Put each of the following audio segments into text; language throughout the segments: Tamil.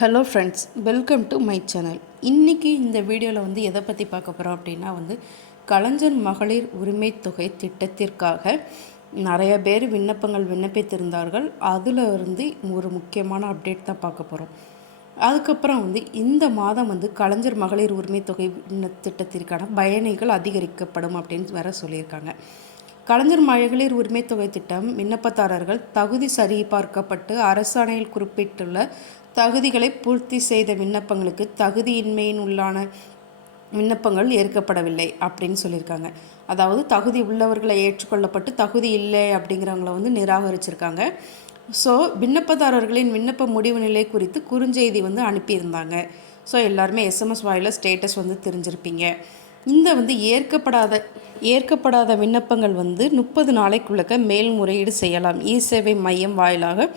Hello friends welcome to my channel இன்றைக்கி இந்த வீடியோவில் வந்து எதை பற்றி பார்க்க போகிறோம் அப்படின்னா வந்து கலைஞர் மகளிர் உரிமை தொகை திட்டத்திற்காக நிறைய பேர் விண்ணப்பங்கள் விண்ணப்பித்திருந்தார்கள். அதில் இருந்து ஒரு முக்கியமான அப்டேட் தான் பார்க்க போகிறோம் அதுக்கப்புறம் வந்து இந்த மாதம் வந்து கலைஞர் மகளிர் உரிமை தொகை திட்டத்திற்கான பயணிகள் அதிகரிக்கப்படும் அப்படின்னு வேற சொல்லியிருக்காங்க. கலைஞர் மகளிர் உரிமை தொகை திட்டம் விண்ணப்பதாரர்கள் தகுதி சரிபார்க்கப்பட்டு அரசாணையில் குறிப்பிட்டுள்ள தகுதிகளை பூர்த்தி செய்த விண்ணப்பங்களுக்கு தகுதியின்மையின் உள்ளான விண்ணப்பங்கள் ஏற்கப்படவில்லை அப்படின்னு சொல்லியிருக்காங்க. அதாவது தகுதி உள்ளவர்களை ஏற்றுக்கொள்ளப்பட்டு தகுதி இல்லை அப்படிங்கிறவங்கள வந்து நிராகரிச்சிருக்காங்க. ஸோ விண்ணப்பதாரர்களின் விண்ணப்ப முடிவு நிலை குறித்து குறுஞ்செய்தி வந்து அனுப்பியிருந்தாங்க. ஸோ எல்லாருமே எஸ்எம்எஸ் வாயில் ஸ்டேட்டஸ் வந்து தெரிஞ்சிருப்பீங்க. இந்த வந்து ஏற்கப்படாத ஏற்கப்படாத விண்ணப்பங்கள் வந்து முப்பது நாளைக்குள்ளக்க மேல்முறையீடு செய்யலாம். இ சேவை மையம் வாயிலாக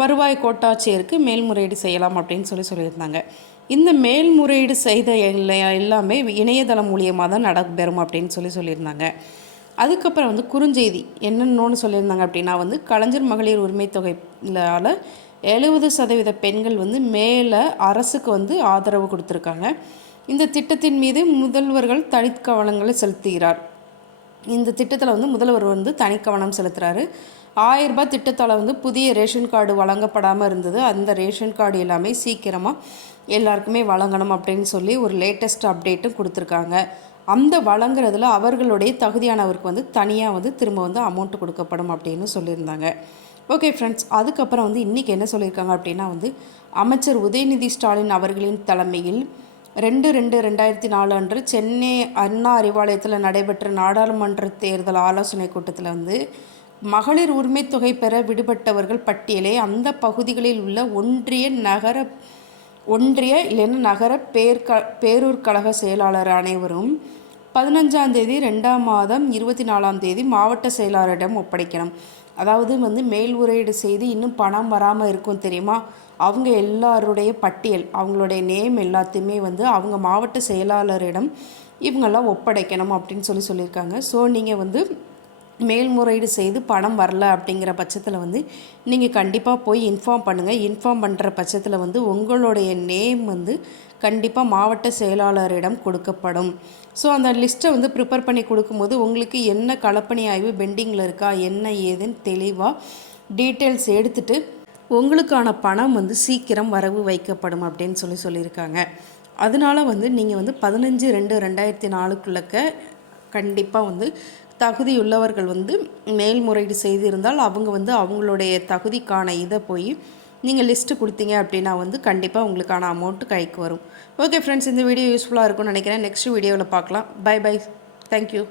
வருவாய் கோட்டாட்சியருக்கு மேல்முறையீடு செய்யலாம் அப்படின்னு சொல்லி சொல்லியிருந்தாங்க. இந்த மேல்முறையீடு செய்த எல்லாமே இணையதளம் மூலியமாக தான் நடைபெறும் அப்படின்னு சொல்லி சொல்லியிருந்தாங்க. அதுக்கப்புறம் வந்து குறுஞ்செய்தி என்னென்னு சொல்லியிருந்தாங்க அப்படின்னா வந்து கலைஞர் மகளிர் உரிமை தொகையால் எழுபது சதவீத பெண்கள் வந்து மேலே அரசுக்கு வந்து ஆதரவு கொடுத்துருக்காங்க. இந்த திட்டத்தின் மீது முதல்வர்கள் தனிக்கவனங்களை செலுத்துகிறார். இந்த திட்டத்தில் வந்து முதல்வர் வந்து தனிக்கவனம் செலுத்துகிறாரு ஆயிரரூபா திட்டத்தால் வந்து புதிய ரேஷன் கார்டு வழங்கப்படாமல் இருந்தது. அந்த ரேஷன் கார்டு எல்லாமே சீக்கிரமாக எல்லாருக்குமே வழங்கணும் அப்படின்னு சொல்லி ஒரு லேட்டஸ்ட் அப்டேட்டும் கொடுத்துருக்காங்க. அந்த வழங்குறதுல அவர்களுடைய தகுதியானவருக்கு வந்து தனியாக வந்து திரும்ப வந்து அமௌண்ட் கொடுக்கப்படும் அப்படின்னு சொல்லியிருந்தாங்க. ஓகே ஃப்ரெண்ட்ஸ் அதுக்கப்புறம் வந்து இன்றைக்கி என்ன சொல்லியிருக்காங்க அப்படின்னா வந்து அமைச்சர் உதயநிதி ஸ்டாலின் அவர்களின் தலைமையில் ரெண்டு ரெண்டு ரெண்டாயிரத்தி நாலு அன்று சென்னை அண்ணா அறிவாலயத்தில் நடைபெற்ற நாடாளுமன்ற தேர்தல் ஆலோசனை கூட்டத்தில் வந்து மகளிர் உரிமை தொகை பெற விடுபட்டவர்கள் பட்டியலை அந்த பகுதிகளில் உள்ள ஒன்றிய நகர ஒன்றிய இல்லைன்னா நகர பேர்க பேரூர் கழக செயலாளர் அனைவரும் பதினஞ்சாம் தேதி ரெண்டாம் மாதம் இருபத்தி நாலாம் தேதி மாவட்ட செயலாளரிடம் ஒப்படைக்கணும். அதாவது வந்து மேல்முறையீடு செய்து இன்னும் பணம் வராமல் இருக்கும் தெரியுமா? அவங்க எல்லாருடைய பட்டியல் அவங்களுடைய நேம் எல்லாத்தையுமே வந்து அவங்க மாவட்ட செயலாளரிடம் இவங்கெல்லாம் ஒப்படைக்கணும் அப்படின்னு சொல்லி சொல்லியிருக்காங்க. ஸோ நீங்கள் வந்து மேல்முறையீடு செய்து பணம் வரல அப்படிங்கிற பட்சத்தில் வந்து நீங்கள் கண்டிப்பாக போய் இன்ஃபார்ம் பண்ணுங்கள் இன்ஃபார்ம் பண்ணுற பட்சத்தில் வந்து உங்களுடைய நேம் வந்து கண்டிப்பாக மாவட்ட செயலாளரிடம் கொடுக்கப்படும். ஸோ அந்த லிஸ்ட்டை வந்து ப்ரிப்பேர் பண்ணி கொடுக்கும்போது உங்களுக்கு என்ன கலப்பணி ஆய்வு பெண்டிங்கில் இருக்கா? என்ன ஏதுன்னு தெளிவாக டீட்டெயில்ஸ் எடுத்துகிட்டு உங்களுக்கான பணம் வந்து சீக்கிரம் வரவு வைக்கப்படும் அப்படின்னு சொல்லி சொல்லியிருக்காங்க. அதனால் வந்து நீங்கள் வந்து பதினஞ்சு ரெண்டு ரெண்டாயிரத்தி நாலுக்குள்ளக்க கண்டிப்பாக வந்து தகுதியுள்ளவர்கள் வந்து மேல்முறையீடு செய்திருந்தால் அவங்க வந்து அவங்களுடைய தகுதிக்கான இதை போய் நீங்கள் லிஸ்ட்டு கொடுத்தீங்க அப்படின்னா வந்து கண்டிப்பாக உங்களுக்கான அமௌண்ட்டு கைக்கு வரும். ஓகே ஃப்ரெண்ட்ஸ் இந்த வீடியோ யூஸ்ஃபுல்லாக இருக்கும்னு நினைக்கிறேன். நெக்ஸ்ட் வீடியோவில் பார்க்கலாம். By by thank you